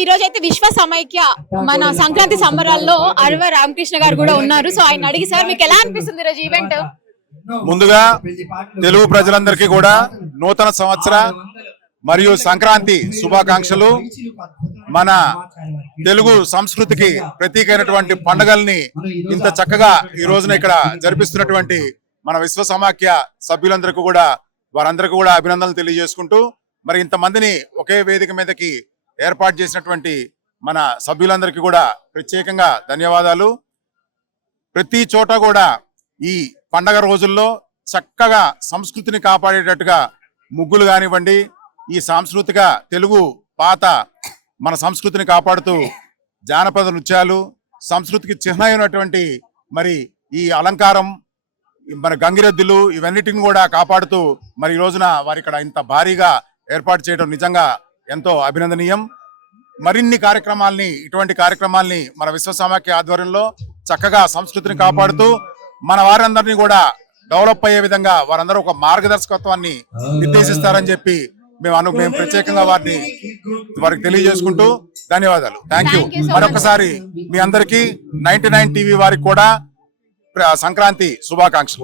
ఈ రోజు అయితే విశ్వ సమైక్య మన సంక్రాంతి సంబరాల్లో అరవ రామకృష్ణ గారు కూడా ఉన్నారు. సో ఆయన అడిగి సార్ మీకు ఎలా అనిపిస్తుంది ఈరోజు ఈవెంట్? ముందుగా తెలుగు ప్రజలందరికీ కూడా నూతన సంవత్సర మరియు సంక్రాంతి శుభాకాంక్షలు. మన తెలుగు సంస్కృతికి ప్రతీకైనటువంటి పండుగల్ని ఇంత చక్కగా ఈ రోజున ఇక్కడ జరిపిస్తున్నటువంటి మన విశ్వ సమాఖ్య సభ్యులందరికీ కూడా వారందరికీ కూడా అభినందనలు తెలియజేసుకుంటూ, మరి ఇంతమందిని ఒకే వేదిక మీదకి ఏర్పాటు చేసినటువంటి మన సభ్యులందరికీ కూడా ప్రత్యేకంగా ధన్యవాదాలు. ప్రతి చోట కూడా ఈ పండగ రోజుల్లో చక్కగా సంస్కృతిని కాపాడేటట్టుగా ముగ్గులు కానివ్వండి, ఈ సాంస్కృతిక తెలుగు పాత మన సంస్కృతిని కాపాడుతూ జానపద నృత్యాలు, సంస్కృతికి చిహ్నమైనటువంటి మరి ఈ అలంకారం, మన గంగిరెద్దులు, ఇవన్నిటిని కూడా కాపాడుతూ మరి ఈ రోజున వారి ఇక్కడ ఇంత భారీగా ఏర్పాటు చేయడం నిజంగా ఎంతో అభినందనీయం. మరిన్ని కార్యక్రమాల్ని, ఇటువంటి కార్యక్రమాల్ని మన విశ్వ సమాఖ్య ఆధ్వర్యంలో చక్కగా సంస్కృతిని కాపాడుతూ మన వారందరినీ కూడా డెవలప్ అయ్యే విధంగా వారందరూ ఒక మార్గదర్శకత్వాన్ని నిర్దేశిస్తారని చెప్పి మేము ప్రత్యేకంగా వారికి తెలియజేసుకుంటూ ధన్యవాదాలు. Thank you. మరొకసారి మీ అందరికీ 99 టీవీ వారికి కూడా సంక్రాంతి శుభాకాంక్షలు.